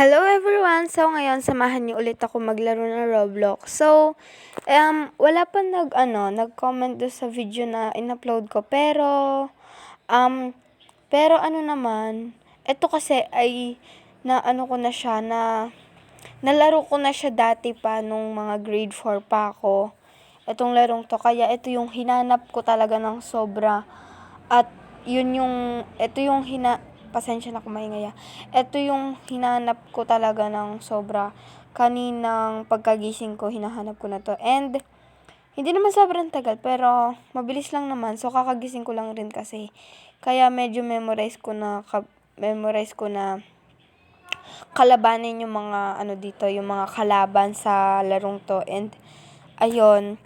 Hello everyone! So ngayon, samahan niyo ulit ako maglaro ng Roblox. So, wala pa nag-comment do sa video na in-upload ko. Um, pero ano naman, eto kasi ay ko na siya, nalaro ko na siya dati pa nung mga grade 4 pa ako. Etong larong to, kaya ito yung hinanap ko talaga ng sobra. At pasensya na kung maingay. Ito yung hinanap ko talaga ng sobra. Kaninang pagkagising ko, hinahanap ko na to. And, hindi naman sobrang tagal, pero mabilis lang naman. So, kakagising ko lang rin kasi. Kaya medyo memorize ko na kalabanin yung mga yung mga kalaban sa larong to. And, ayun,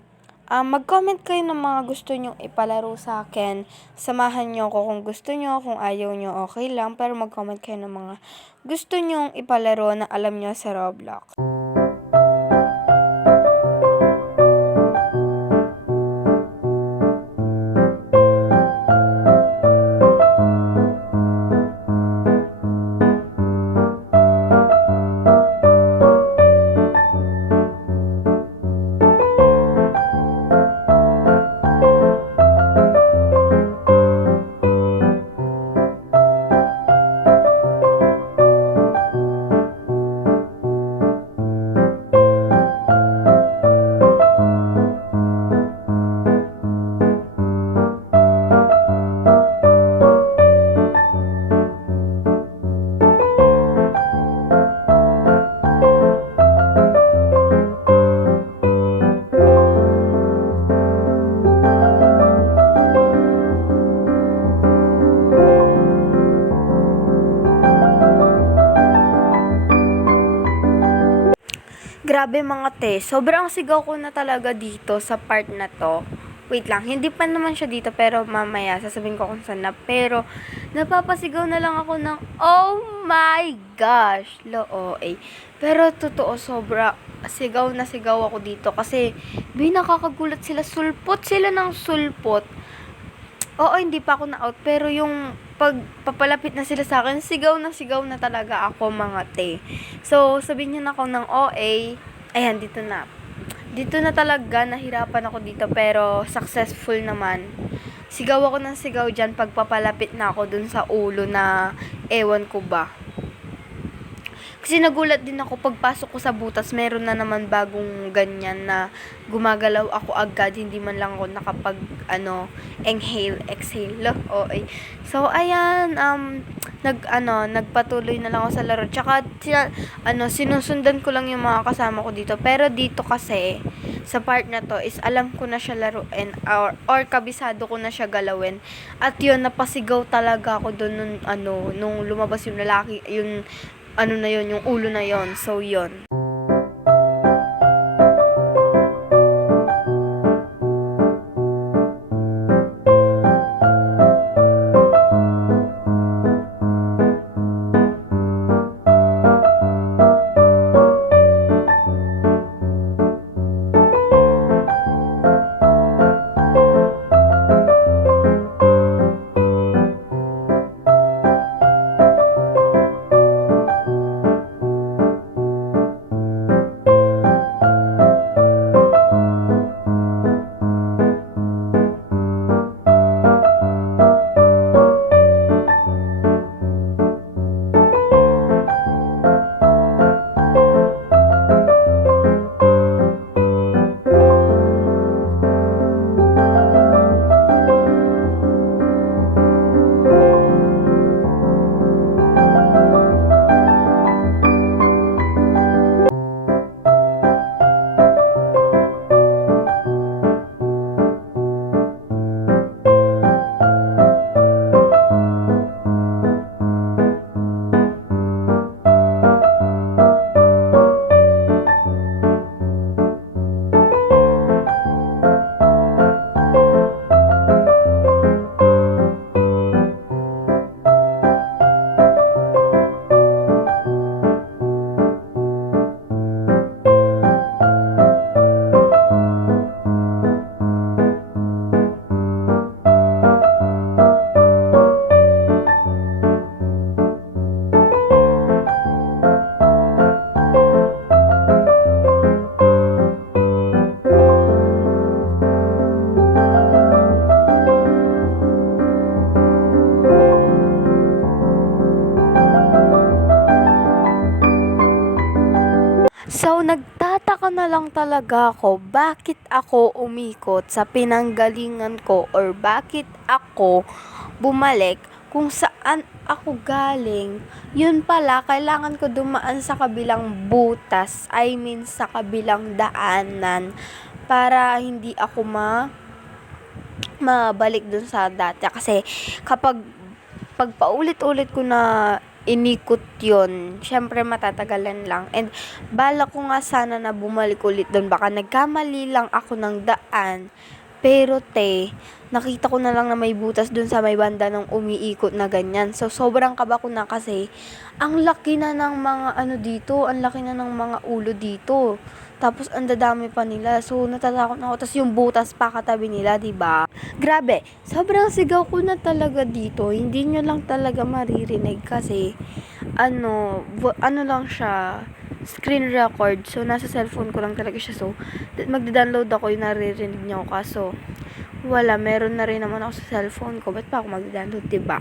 mag-comment kayo ng mga gusto nyong ipalaro sa akin. Samahan nyo ako kung gusto nyo, kung ayaw nyo, okay lang. Pero mag-comment kayo ng mga gusto nyong ipalaro na alam nyo sa Roblox. Grabe mga te, sobrang sigaw ko na talaga dito sa part na to. Wait lang, hindi pa naman siya dito pero mamaya sasabihin ko kung saan na. Pero napapasigaw na lang ako ng oh my gosh, loo. Pero totoo, sobra sigaw na sigaw ako dito kasi nakakagulat sila, sulpot sila ng sulpot. Oo, hindi pa ako na-out, pero yung papalapit na sila sa akin, sigaw na talaga ako mga te. So, sabihin niyo na ako ng OA, ayan, dito na. Dito na talaga, nahirapan ako dito, pero successful naman. Sigaw ako ng sigaw dyan, pagpapalapit na ako dun sa ulo na ewan ko ba. Kasi nagulat din ako pagpasok ko sa butas, meron na naman bagong ganyan na gumagalaw ako agad, hindi man lang ako nakapag inhale, exhale. Okay. So ayan, nagpatuloy na lang ako sa laro. Tsaka sinusundan ko lang yung mga kasama ko dito. Pero dito kasi sa part na to is alam ko na siya laruin or kabisado ko na siya galawin. At yun, napasigaw talaga ako doon nung lumabas yung lalaki, yung yung ulo na yon. So, yon. So, nagtataka na lang talaga ako bakit ako umikot sa pinanggalingan ko or bakit ako bumalik kung saan ako galing. Yun pala, kailangan ko dumaan sa kabilang butas, I mean sa kabilang daanan para hindi ako mabalik dun sa dati. Kasi kapag paulit-ulit ko na inikot yun, syempre matatagalan lang. And balak ko nga sana na bumalik ulit dun. Baka nagkamali lang ako ng daan. Pero nakita ko na lang na may butas dun sa may banda ng umiikot na ganyan. So, sobrang kaba ko na kasi ang laki na ng mga dito, ang laki na ng mga ulo dito. Tapos, ang dadami pa nila. So, natatakot na ako. Tapos, yung butas pa katabi nila, diba? Grabe, sobrang sigaw ko na talaga dito. Hindi nyo lang talaga maririnig kasi, lang siya, screen record. So, nasa cellphone ko lang talaga siya. So, magda-download ako yung naririnig nyo. Kaso, wala. Meron na rin naman ako sa cellphone ko. Ba't pa ako magda-download, diba?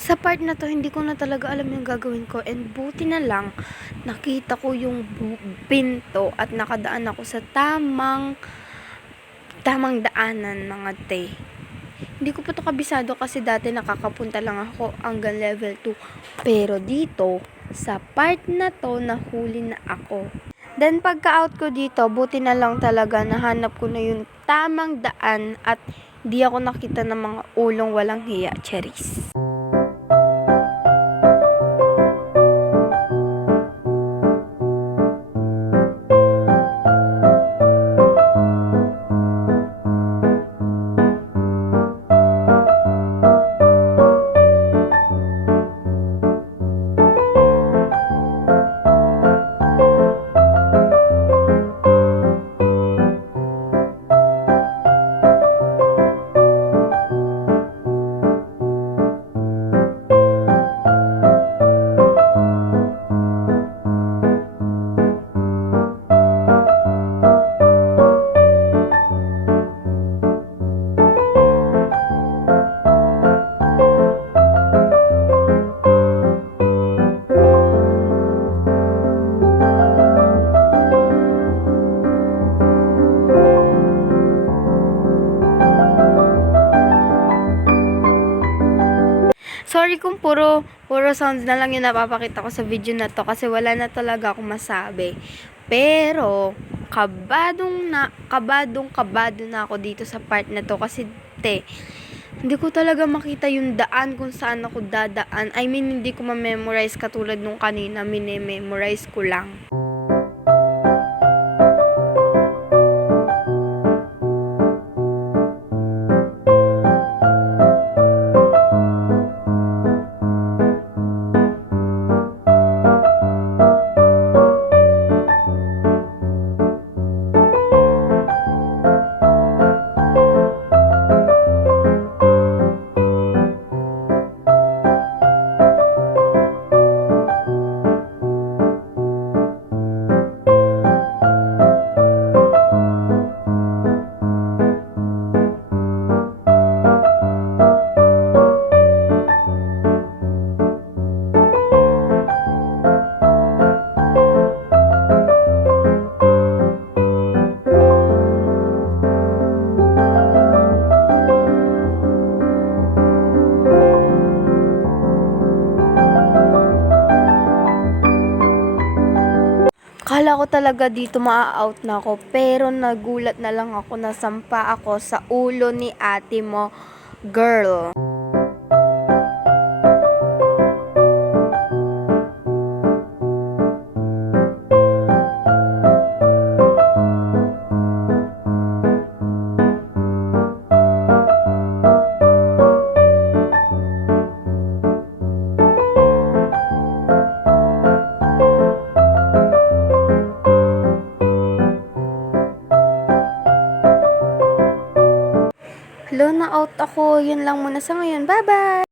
Sa part na to, hindi ko na talaga alam yung gagawin ko. And buti na lang, nakita ko yung pinto at nakadaan ako sa tamang daanan, mga te. Hindi ko pa to kabisado kasi dati nakakapunta lang ako hanggang level 2. Pero dito, sa part na to, nahuli na ako. Then pagka-out ko dito, buti na lang talaga nahanap ko na yung tamang daan at di ako nakita ng mga ulong walang hiya, cherries. Sorry kung puro sounds na lang yung napapakita ko sa video na to kasi wala na talaga akong masabi. Pero, kabado na ako dito sa part na to kasi hindi ko talaga makita yung daan kung saan ako dadaan. I mean, hindi ko ma-memorize katulad nung kanina, mini-memorize ko lang. Akala ko talaga dito maa-out na ako, pero nagulat na lang ako, nasampa ako sa ulo ni ate mo, girl. Hello, na-out ako. Yun lang muna sa ngayon. Bye-bye!